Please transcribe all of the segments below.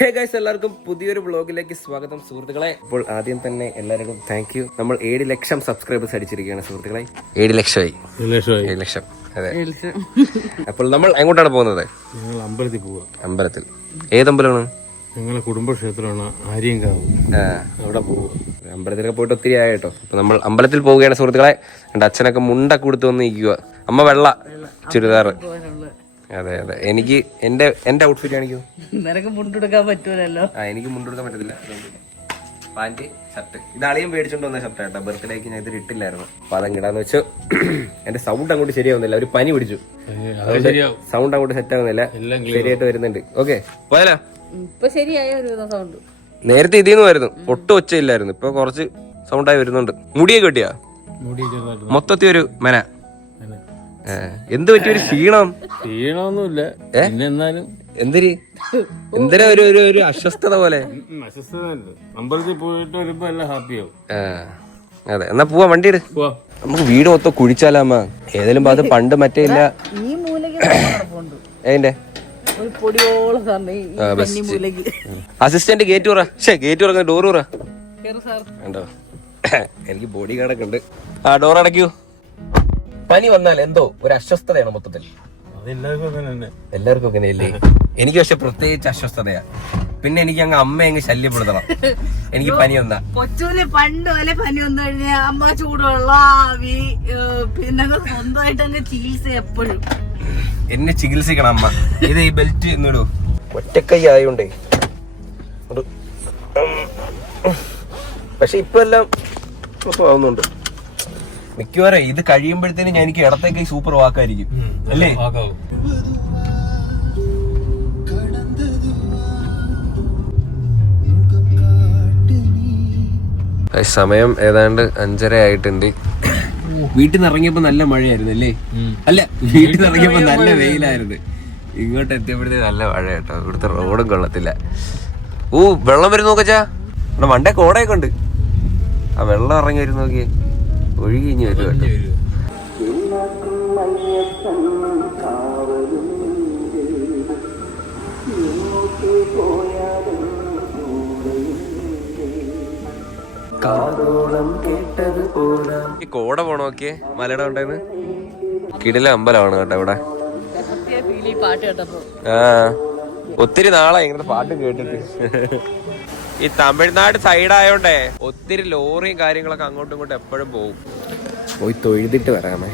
Hey guys, എല്ലാവർക്കും പുതിയൊരു വ്ളോഗിലേക്ക് സ്വാഗതം സുഹൃത്തുക്കളെ. അപ്പോൾ ആദ്യം തന്നെ എല്ലാവർക്കും താങ്ക് യു. നമ്മൾ 7 ലക്ഷം സബ്സ്ക്രൈബേഴ്സ് അടിച്ചിരിക്കുകയാണ് സുഹൃത്തുക്കളെ. 7 ലക്ഷമായി. 7 ലക്ഷം. അതെ. അപ്പോൾ നമ്മൾ എങ്ങോട്ടാണ് പോകുന്നത്? അമ്പലത്തിൽ പോവാ. അമ്പലത്തിൽ. ഏതമ്പലമാണ്? ഞങ്ങളെ കുടുംബക്ഷേത്രമാണ് ആര്യങ്കാവ്. അവിടെ പോവുക. അമ്പലത്തിലൊക്കെ പോയിട്ട് ഒത്തിരി ആയിട്ടോ. അപ്പൊ നമ്മൾ അമ്പലത്തിൽ പോവുകയാണ് സുഹൃത്തുക്കളെ. എന്റെ അച്ഛനൊക്കെ മുണ്ടൊക്കെ കൊടുത്ത് വന്ന് നിൽക്കുക. അമ്മ വെള്ള ചുരിദാറ്. അതെ അതെ. എനിക്ക് എന്റെ ഔട്ട്ഫിറ്റ് കാണിക്കൂ. നിനക്ക് മുണ്ടെടുക്കാൻ പറ്റൂലല്ലോ. എനിക്ക് മുണ്ടെടുക്കാൻ പറ്റത്തില്ല. പാന്റ് ഷർട്ട് ഇത് അളിയും മേടിച്ചോണ്ട് വന്ന ഷർട്ട് കേട്ടോ. ബർത്ത്ഡേക്ക് ഞാൻ ഇത് ഇട്ടില്ലായിരുന്നു. അപ്പൊ അതങ്ങിടാന്ന് വെച്ചു. എന്റെ സൗണ്ട് അങ്ങോട്ട് ശരിയാവുന്നില്ല. ഒരു പനി പിടിച്ചു. സൗണ്ട് അങ്ങോട്ട് സെറ്റ് ആവുന്നില്ല. ശരിയായിട്ട് വരുന്നുണ്ട്. ഓക്കെ പോയാലോ? ഇപ്പൊ ശരിയായ ഒരു സൗണ്ട്. നേരത്തെ ഇതിന്ന് വരുന്നു. ഒട്ടും ഒച്ചയില്ലായിരുന്നു. ഇപ്പൊ കുറച്ച് സൗണ്ടായി വരുന്നുണ്ട്. മുടിയൊക്കെ കിട്ടിയാ മൊത്തത്തിൽ ഒരു മെന. എന്ത് പറ്റിയൊരു ക്ഷീണമൊന്നുമില്ല. എന്നാലും എന്തിനാ ഒരു അസ്വസ്ഥത പോലെ. അമ്പലത്തിൽ പോയിട്ട് വരുമ്പോ എല്ലാം ഹാപ്പിയാവും. അതെ, എന്നാ പോവാ. വണ്ടി എടു. നമുക്ക് വീട് മൊത്തം കുഴിച്ചാലോ അമ്മ? ഏതായാലും അത് പണ്ട് മറ്റേ ഇല്ല. ഈ മൂലക്ക് ഏതിന്റെ അസിസ്റ്റന്റ് ഗേറ്റ് തുറ. ഗേറ്റ് തുറക്കുന്ന ഡോർ തുറ. ഉണ്ടോ? എനിക്ക് ബോഡി ഗാർഡൊക്കെ ഉണ്ട്. ആ ഡോർ അടയ്ക്കൂ. പനി വന്നാൽ എന്തോ ഒരു അസ്വസ്ഥതയാണ് മൊത്തത്തിൽ. എല്ലാവർക്കും അങ്ങനെയല്ലേ? എനിക്ക് പക്ഷെ പ്രത്യേകിച്ച് അസ്വസ്ഥതയാ. പിന്നെ എനിക്ക് അങ്ങ് അമ്മ അങ്ങ് ശല്യപ്പെടുത്തണം. എനിക്ക് പനി വന്നാ കൊച്ചൂര് പണ്ട് പോലെ പനി വന്നു കഴിഞ്ഞാൽ അമ്മ ചൂടുവെള്ള ആവി പിന്നെ സ്വന്തമായിട്ട് അങ്ങ് ചികിത്സ എപ്പോഴും എന്നെ ചികിത്സിക്കണം അമ്മ. ഇത് ഈ ബെൽറ്റ് എന്നിടൂ. ഒറ്റക്കൈ ആയോണ്ടേ. പക്ഷെ ഇപ്പൊ എല്ലാം ആവുന്നുണ്ട്. മിക്കവാറും ഇത് കഴിയുമ്പോഴത്തേനും ഞാൻ എനിക്ക് ഇടത്തേക്ക് സൂപ്പർ വാക്കായിരിക്കും അല്ലേ? സമയം ഏതാണ്ട് 5:30 ആയിട്ടുണ്ട്. വീട്ടിൽ നിന്ന് ഇറങ്ങിയപ്പോ നല്ല മഴയായിരുന്നു അല്ലേ? അല്ല, വീട്ടിൽ നിന്ന് ഇറങ്ങിയപ്പോ നല്ല വെയിലായിരുന്നു. ഇങ്ങോട്ട് എത്തിയപ്പോഴത്തേക്ക് നല്ല മഴ കേട്ടോ. ഇവിടുത്തെ റോഡും കൊള്ളത്തില്ല. വെള്ളം വരും നോക്കച്ചാ. ഇവിടെ മണ്ടേ കോടയൊക്കെ ഉണ്ട്. ആ വെള്ളം ഇറങ്ങി വരും നോക്കിയേ. ഒഴുകി ഇനി വരും കേട്ടോ. ഈ കോട പോണ നോക്കിയേ. മലയുടെ ഉണ്ടായിരുന്നു. കിടില അമ്പലമാണ് കേട്ടോ ഇവിടെ. ഒത്തിരി നാളായി ഇങ്ങനത്തെ പാട്ട് കേട്ടിട്ട്. ഈ തമിഴ്നാട് സൈഡായോണ്ടേ ഒത്തിരി ലോറിയും കാര്യങ്ങളൊക്കെ അങ്ങോട്ടും ഇങ്ങോട്ടും എപ്പോഴും പോകും. പോയി തൊഴുതിട്ട് വരാമേ.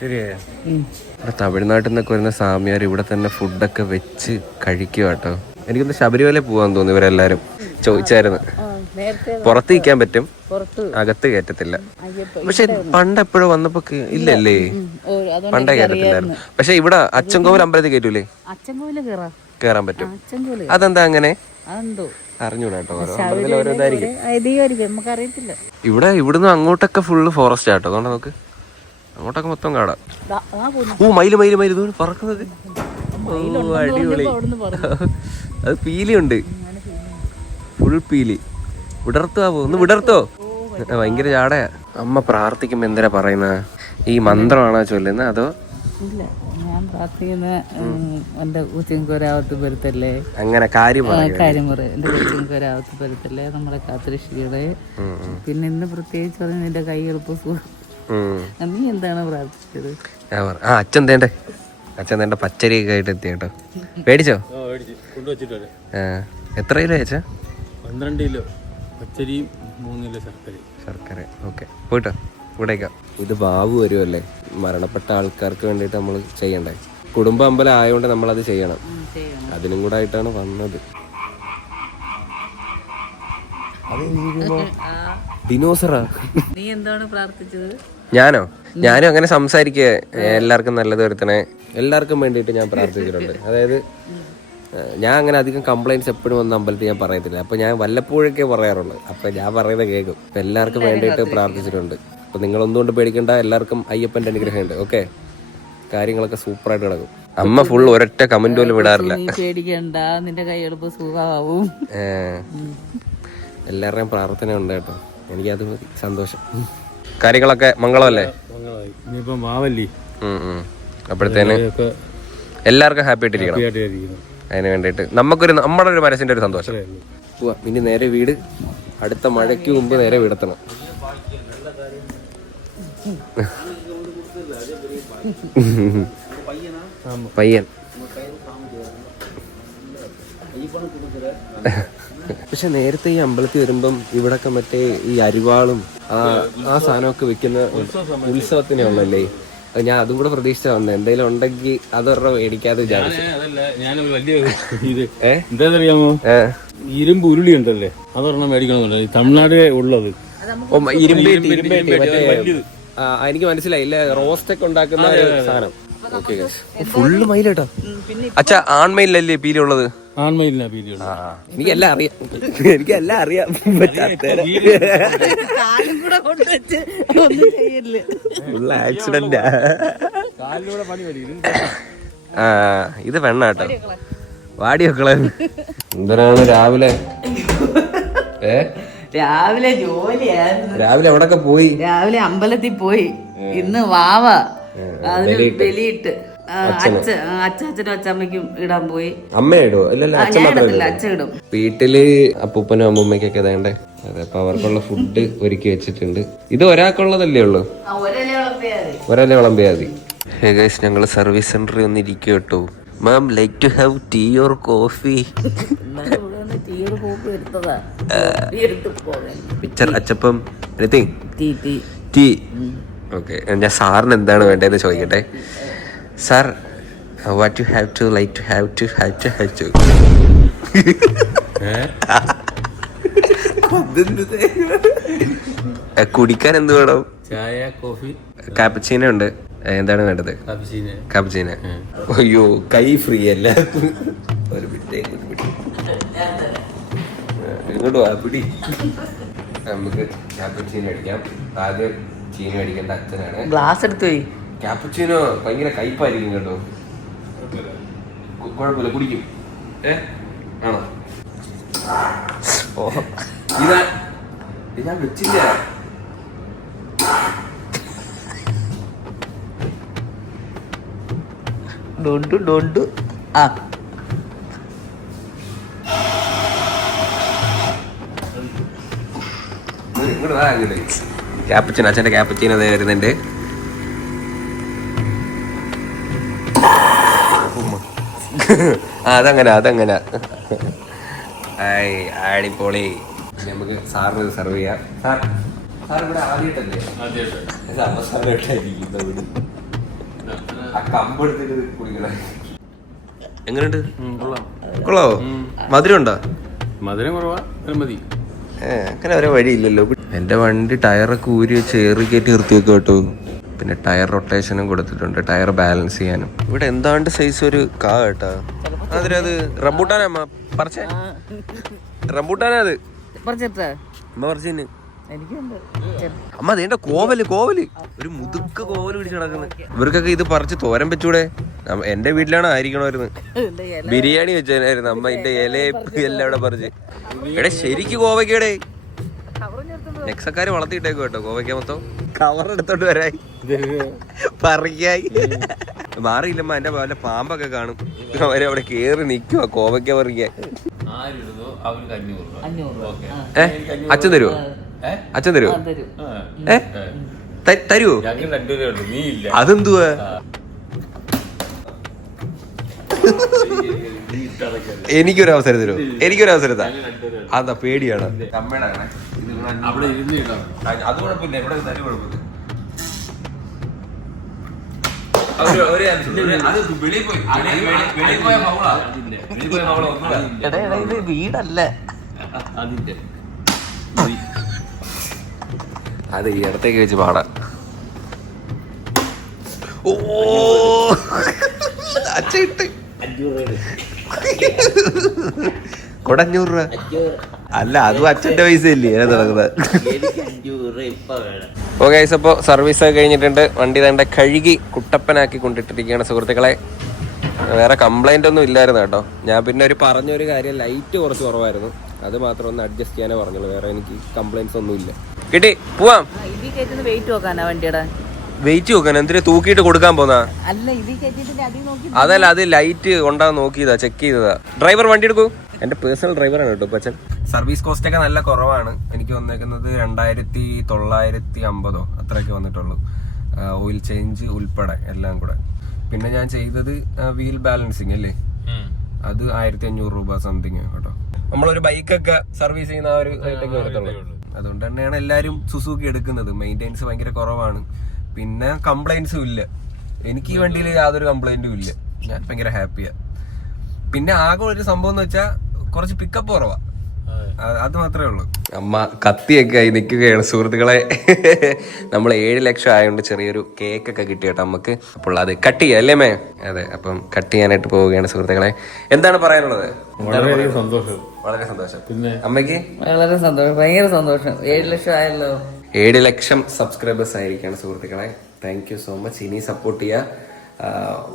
ശരിയായോ? ഇവിടെ തമിഴ്നാട്ടിൽ നിന്നൊക്കെ വരുന്ന സ്വാമിയാർ ഇവിടെ തന്നെ ഫുഡൊക്കെ വെച്ച് കഴിക്കുക കേട്ടോ. എനിക്കൊന്ന് ശബരിമല പോവാൻ തോന്നി. ഇവരെല്ലാരും ചോദിച്ചായിരുന്നു. പുറത്ത് നിൽക്കാൻ പറ്റും, അകത്ത് കയറ്റത്തില്ല. പക്ഷെ പണ്ടെപ്പോഴും വന്നപ്പോ ഇല്ലല്ലേ? പണ്ടേ കയറ്റത്തില്ലായിരുന്നു. പക്ഷെ ഇവിടെ അച്ചൻകോവിൽ അമ്പലത്തിൽ കയറ്റൂലേ? കേറാൻ പറ്റും. അതെന്താ അങ്ങനെ? അറിഞ്ഞൂടാ കേട്ടോ. ഓരോ ഇതായിരിക്കും. ഇവിടെ ഇവിടുന്ന് അങ്ങോട്ടൊക്കെ ഫുള്ള് ഫോറസ്റ്റ് ആട്ടോ. അതുകൊണ്ട് നമുക്ക് അങ്ങോട്ടൊക്കെ മൊത്തം കാണാം. മയില് മയില് മയില് പറക്കുന്നത്. അടിപൊളി. അത് പീലിയുണ്ട്, ഫുൾ പീലി. വിടർത്തുവോ? ഒന്ന് വിടർത്തോ? ഭയങ്കര ചാടയാ. അമ്മ പ്രാർത്ഥിക്കുമ്പോ എന്തിനാ പറയുന്ന? ഈ മന്ത്രമാണോ ചൊല്ലുന്നത് അതോ? ഞാൻ പ്രാർത്ഥിക്കുന്ന എന്റെ കൊച്ചിൻകൊരാവത്ത് പെരുത്തല്ലേ, അങ്ങനെ കാര്യം എന്റെ കൊച്ചിൻകൊരാവത്ത് പെരുത്തല്ലേ, നമ്മളെ കാത്തുരക്ഷിക്കണേ. പിന്നെ ഇന്ന് പ്രത്യേകിച്ച് പറഞ്ഞ നിന്റെ കൈ എളുപ്പം. നീ എന്താണ് പ്രാർത്ഥിച്ചത്? അച്ഛൻ തേണ്ടേ, അച്ഛൻ തേണ്ട പച്ചരിയൊക്കെ ആയിട്ട് എത്തി കേട്ടോ. മേടിച്ചോ? എത്ര കിലോ അച്ഛാ? 12 കിലോ പച്ചരിയും 3 കിലോ ശർക്കര. ഓക്കെ, പോയിട്ടോ. ഇവിടേക്കാം. ഇത് ബാബു വരുമല്ലേ, മരണപ്പെട്ട ആൾക്കാർക്ക് വേണ്ടിയിട്ട് നമ്മൾ ചെയ്യണ്ടേ. കുടുംബ അമ്പലം ആയതുകൊണ്ട് നമ്മളത് ചെയ്യണം. അതിനും കൂടെ ആയിട്ടാണ് വന്നത്. ദിനോസറാ. നീ എന്താണ് പ്രാർത്ഥിച്ചത്? ഞാനും അങ്ങനെ സംസാരിക്കുക. എല്ലാവർക്കും നല്ലത് വരുത്തണേ, എല്ലാവർക്കും വേണ്ടിയിട്ട് ഞാൻ പ്രാർത്ഥിച്ചിട്ടുണ്ട്. അതായത് ഞാൻ അങ്ങനെ അധികം കംപ്ലൈൻറ്റ്സ് എപ്പോഴും വന്ന അമ്പലത്തിൽ ഞാൻ പറയത്തില്ല. അപ്പൊ ഞാൻ വല്ലപ്പോഴൊക്കെ പറയാറുള്ളൂ. അപ്പൊ ഞാൻ പറയുന്നത് കേൾക്കും. അപ്പൊ എല്ലാവർക്കും വേണ്ടിയിട്ട് പ്രാർത്ഥിച്ചിട്ടുണ്ട്. അപ്പൊ നിങ്ങളൊന്നുകൊണ്ട് പേടിക്കേണ്ട. എല്ലാവർക്കും അയ്യപ്പന്റെ അനുഗ്രഹമുണ്ട്. ഓക്കെ, കാര്യങ്ങളൊക്കെ സൂപ്പറായിട്ട് നടക്കും. അമ്മ ഫുൾ ഒരൊറ്റ കമന്റ് പോലും വിടാറില്ല. നീ പേടിക്കണ്ട, നിന്റെ കൈ എളുപ്പം സുഖമാവും. എല്ലാവരുടെയും പ്രാർത്ഥന ഉണ്ട് കേട്ടോ, എനിക്കത് സന്തോഷം. കാര്യങ്ങളൊക്കെ മംഗളമല്ലേ? ഇനിയിപ്പം മാവല്ലി, അപ്പോഴത്തേന് എല്ലാവർക്കും ഹാപ്പി ആയിട്ടിരിക്കണം. അതിന് വേണ്ടിയിട്ട് നമ്മുടെ ഒരു മനസ്സിന്റെ ഒരു സന്തോഷം. ഇനി നേരെ വീട്, അടുത്ത മഴയ്ക്ക് മുമ്പ് നേരെ വീടെത്തണം. പയ്യൻ പക്ഷെ നേരത്തെ ഈ അമ്പലത്തിൽ വരുമ്പം ഇവിടൊക്കെ മറ്റേ ഈ അരിവാളും ആ സാധനമൊക്കെ വെക്കുന്ന ഉത്സവത്തിനെ ഉള്ളല്ലേ? ഞാൻ അതും കൂടെ പ്രതീക്ഷിച്ച വന്നത്, എന്തെങ്കിലും ഉണ്ടെങ്കിൽ അതൊരെണ്ണം മേടിക്കാതെ വിചാരിച്ചു. എന്താണെന്നറിയാമോ, ഇരുമ്പ് ഉരുളി ഉണ്ടല്ലേ, അതൊരെണ്ണം മേടിക്കണമെന്നുണ്ട്. തമിഴ്നാട് ഉള്ളത് എനിക്ക് മനസ്സിലായില്ല, റോസ്റ്റ് ഒക്കെ ഉണ്ടാക്കുന്ന സാധനം. ഫുള്ള് മയിലേട്ടോ. അച്ഛാ, ആൺമയിലല്ലേ പീലുള്ളത്? ആൺമയിലിനാ പീലിയുള്ളത്. എനിക്കെല്ലാം അറിയാം, എനിക്കെല്ലാം അറിയാം. ഫുള്ള് ആക്സിഡന്റാ. ഇത് പെണ്ണാട്ടോ, വാടി വെക്കളെ. എന്തിനാണ് രാവിലെ രാവിലെ ജോലിയായിരുന്നു. രാവിലെ എവിടൊക്കെ പോയി? രാവിലെ അമ്പലത്തിൽ പോയി. ഇന്ന് വാവ അതിന് ബലിയിട്ട് അച്ഛനും അച്ഛമ്മയ്ക്കും ഇടാൻ പോയി. അമ്മ ഇടുവോ? ഇടത്തില്ല, അച്ഛൻ ഇടും. വീട്ടില് അപ്പൂപ്പനും അമ്മൂമ്മയ്ക്കൊക്കെ വേണ്ടേ, അതെ. അപ്പൊ അവർക്കുള്ള ഫുഡ് ഒരുക്കി വെച്ചിട്ടുണ്ട്. ഇത് ഒരാൾക്കുള്ളതല്ലേ ഉള്ളു, ഒരല വിളമ്പിയാ മതി. ഹേ ഗൈസ്, ഞങ്ങള് സർവീസ് സെന്ററിൽ ഒന്ന് ഇരിക്കും കേട്ടോ. Ma'am, like to have tea or coffee? Picture അച്ചപ്പം ടീ. ഓക്കെ, ഞാൻ സാറിന് എന്താണ് വേണ്ടതെന്ന് ചോദിക്കട്ടെ. Sir, what you have to like to have to have to have to കുടിക്കാൻ എന്ത് വേണം? ചായ, കോഫി, കാപ്പച്ചീനോ ഉണ്ട്. എന്താണ് വേണ്ടത്? കാപ്പച്ചീന. അയ്യോ, കൈ ഫ്രീ അല്ല. ഒരു ഇങ്ങോട്ട് വാ, പിടി. നമുക്ക് കാപ്പച്ചീനോ അടിക്കാം. ആദ്യം ചീന അടിക്കേണ്ട അച്ഛനാണ്. ഗ്ലാസ് എടുത്തു പോയി. കാപ്പച്ചീനോ ഭയങ്കര കയ്പായിരിക്കും കേട്ടോ. കുഴപ്പമില്ല, കുടിക്കും. ആണോ? ഓ, ഇതാ ഞാൻ വെച്ചില്ല. ഡോണ്ടു ആ ക്യാപ്പച്ചീനോ, അച്ഛൻ്റെ ക്യാപ്പച്ചീനോ വരുന്നുണ്ട്. അതങ്ങനെ ആടിപ്പോളി. നമുക്ക് സാറിന് ഇത് സെർവ് ചെയ്യാം. സാർ ഇവിടെ ആദ്യമായിട്ടല്ലേ? അവസാനമായിട്ടായിരിക്കും. ആ കമ്പെടുത്തിട്ട് കുടിക്കണേ. എങ്ങനെയുണ്ട്? കൊള്ളാവോ? മധുരം ഉണ്ടോ? മധുരം കുറവാ, മതി. അങ്ങനെ വരെ വഴിയില്ലല്ലോ. എൻ്റെ വണ്ടി ടയറൊക്കെ ഊരി വെച്ച് ഏറി കയറ്റി നിർത്തി വെക്കും കേട്ടോ. പിന്നെ ടയർ റൊട്ടേഷനും കൊടുത്തിട്ടുണ്ട്, ടയർ ബാലൻസ് ചെയ്യാനും. ഇവിടെ എന്താണ്ട് സൈസ് ഒരു കാ കേട്ടാ. അതിനത് റംബൂട്ടാനമ്മ പറിച്ചേ? റംബൂട്ടാനാ അത്? അമ്മ പറിച്ചേന്. അമ്മ അതേണ്ട കോവല് ഒരു മുതുക്ക കോവല് പിടിച്ച് കിടക്കുന്നത്. ഇവർക്കൊക്കെ ഇത് പറിച്ച് തോരൻ വെച്ചൂടെ? എന്റെ വീട്ടിലാണ് ആയിരിക്കണമായിരുന്നു. ബിരിയാണി വെച്ചായിരുന്നു അമ്മ. ഇതിന്റെ ഇലയും എല്ലാം ഇവിടെ പറിച്ച്. എടേ ശരിക്ക് കോവയ്ക്കടെ നെക്സക്കാര് വളർത്തിയിട്ടേക്കും കേട്ടോ. കോവയ്ക്ക മൊത്തം കവർ എടുത്തോണ്ട് വരായി പറിക്കായി. മാറിയില്ലമ്മ, എന്റെ വല്ല പാമ്പൊക്കെ കാണും. അവരെ അവിടെ കേറി നിക്കുവാ കോവയ്ക്ക പറിക്കാൻ. അച്ഛൻ തരുവോ? അച്ഛൻ തരുവോ? തരുവോ? അതെന്തുവാ? എനിക്കൊരു അവസരം തരുമോ? എനിക്കൊരു അവസരം താ. അതാ പേടിയാണ്. അത് കുഴപ്പമില്ല, ഇവിടെ തരി കുഴപ്പമില്ല. വീടല്ല അത് ഈ ഇടത്തേക്ക് വെച്ച് പാടാ. ഓ അച്ഛട്ട് കൊടഞ്ഞൂറ് രൂപ അല്ല, അതും അച്ഛന്റെ പൈസ ഇല്ലേ നടക്കുന്നത്. ഓക്കെ, അപ്പോൾ സർവീസ് ഒക്കെ കഴിഞ്ഞിട്ടുണ്ട്. വണ്ടി തന്റെ കഴുകി കുട്ടപ്പനാക്കി കൊണ്ടിട്ടിരിക്കുകയാണ് സുഹൃത്തുക്കളെ. വേറെ കംപ്ലൈന്റ് ഒന്നും ഇല്ലായിരുന്നു കേട്ടോ. ഞാൻ പിന്നെ പറഞ്ഞൊരു കാര്യം, ലൈറ്റ് കുറച്ച് കുറവായിരുന്നു, അത് മാത്രം ഒന്ന് അഡ്ജസ്റ്റ് ചെയ്യാനേ പറഞ്ഞുള്ളൂ. വേറെ എനിക്ക് കംപ്ലൈന്റ്സ് ഒന്നും ഇല്ല. കിട്ടി, പോവാം. വെയിറ്റ് നോക്കാനാ വണ്ടിയുടെ വെയിറ്റ് നോക്കാൻ എന്തിനു തൂക്കിയിട്ട് കൊടുക്കാൻ പോന്നാ? അതല്ല, അത് ലൈറ്റ് ഉണ്ടാകുന്ന നോക്കിയതാ, ചെക്ക് ചെയ്തതാ. ഡ്രൈവർ വണ്ടി എടുക്കൂ. എന്റെ പേഴ്സണൽ ഡ്രൈവറാണ് കേട്ടോ പച്ചൻ. സർവീസ് കോസ്റ്റ് ഒക്കെ നല്ല കുറവാണ്. എനിക്ക് വന്നേക്കുന്നത് 2950 അത്രയൊക്കെ വന്നിട്ടുള്ളൂ, ഓയിൽ ചേഞ്ച് ഉൾപ്പെടെ എല്ലാം കൂടെ. പിന്നെ ഞാൻ ചെയ്തത് വീൽ ബാലൻസിങ് അല്ലേ, അത് 1500 രൂപ സംതിങ് കേട്ടോ. നമ്മളൊരു ബൈക്കൊക്കെ സർവീസ് ചെയ്യുന്ന ആ ഒരു റേറ്റൊക്കെ വരത്തുള്ളൂ. അതുകൊണ്ട് തന്നെയാണ് എല്ലാരും സുസുക്കി എടുക്കുന്നത്. മെയിൻ്റെനൻസ് ഭയങ്കര കുറവാണ്, പിന്നെ കംപ്ലൈന്റ്സും ഇല്ല. എനിക്ക് ഈ വണ്ടിയിൽ യാതൊരു കംപ്ലൈന്റും ഇല്ല, ഞാൻ ഭയങ്കര ഹാപ്പിയാ. പിന്നെ ആകെ ഒരു സംഭവം എന്ന് വെച്ചാൽ കുറച്ച് പിക്കപ്പ് കുറവാ, അത് മാത്രമേ ഉള്ളൂ. അമ്മ കത്തിയൊക്കെ ആയി നിൽക്കുകയാണ് സുഹൃത്തുക്കളെ. നമ്മൾ 7 ലക്ഷം ആയതുകൊണ്ട് ചെറിയൊരു കേക്കൊക്കെ കിട്ടി കേട്ടോ നമുക്ക്. അപ്പോൾ അത് കട്ട് ചെയ്യാം അല്ലേ മേ? അതെ, അപ്പം കട്ട് ചെയ്യാനായിട്ട് പോവുകയാണ് സുഹൃത്തുക്കളെ. എന്താണ് പറയാനുള്ളത്? സന്തോഷം, വളരെ സന്തോഷം. പിന്നെ അമ്മയ്ക്ക് വളരെ സന്തോഷം, ഭയങ്കര സന്തോഷം. 7 ലക്ഷം ആയല്ലോ. 7 ലക്ഷം സബ്സ്ക്രൈബേഴ്സ് ആയിരിക്കാണ് സുഹൃത്തുക്കളെ. Thank you so much. ഇനി സപ്പോർട്ട് ചെയ്യുക.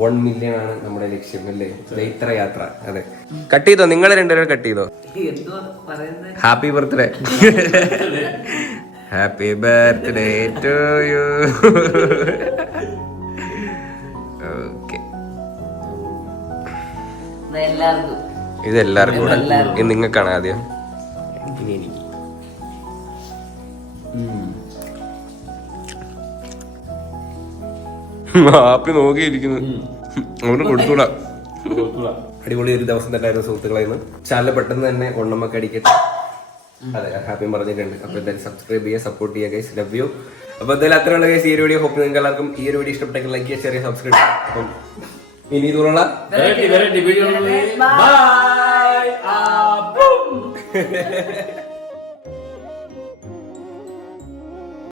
1 മില്യൺ ആണ് നമ്മുടെ ലക്ഷ്യം അല്ലേ? ഇത്ര യാത്ര. അതെ, കട്ട് ചെയ്തോ? നിങ്ങൾ രണ്ടുപേരും കട്ട് ചെയ്തോ? Happy birthday. Happy birthday to you. Okay, ഇത് എല്ലാവർക്കും കൂടെ. ഇത് നിങ്ങൾക്കാണ് ആദ്യം. ഇനി എനിക്ക് ഹാപ്പി നോക്കിയിരിക്കുന്നു, അവന് കൊടുത്തൂടാ. അടിപൊളി ഒരു ദിവസം തന്നെയായിരുന്നു സുഹൃത്തുക്കളെ. ചാനൽ പെട്ടെന്ന് തന്നെ ഒണ്ണമ്മക്ക് അടിക്കട്ടെ. അതെ, ഹാപ്പി പറഞ്ഞിട്ടുണ്ട്. അപ്പൊ എന്തായാലും സബ്സ്ക്രൈബ് ചെയ്യുക, സപ്പോർട്ട് ചെയ്യുക ഗൈസ്. Love you. അപ്പൊ എന്തായാലും അത്രയുള്ള ഗൈസ് ഈ ഒരു വീഡിയോ. ഹോപ്പ് നിങ്ങൾക്ക് എല്ലാവർക്കും ഈ ഒരു വീഡിയോ ഇഷ്ടപ്പെട്ടെങ്കിൽ ലൈക്ക് ചെയ്യുക, ഷെയർ ചെയ്യുക, സബ്സ്ക്രൈബ്. അപ്പം ഇനി ഇതുള്ള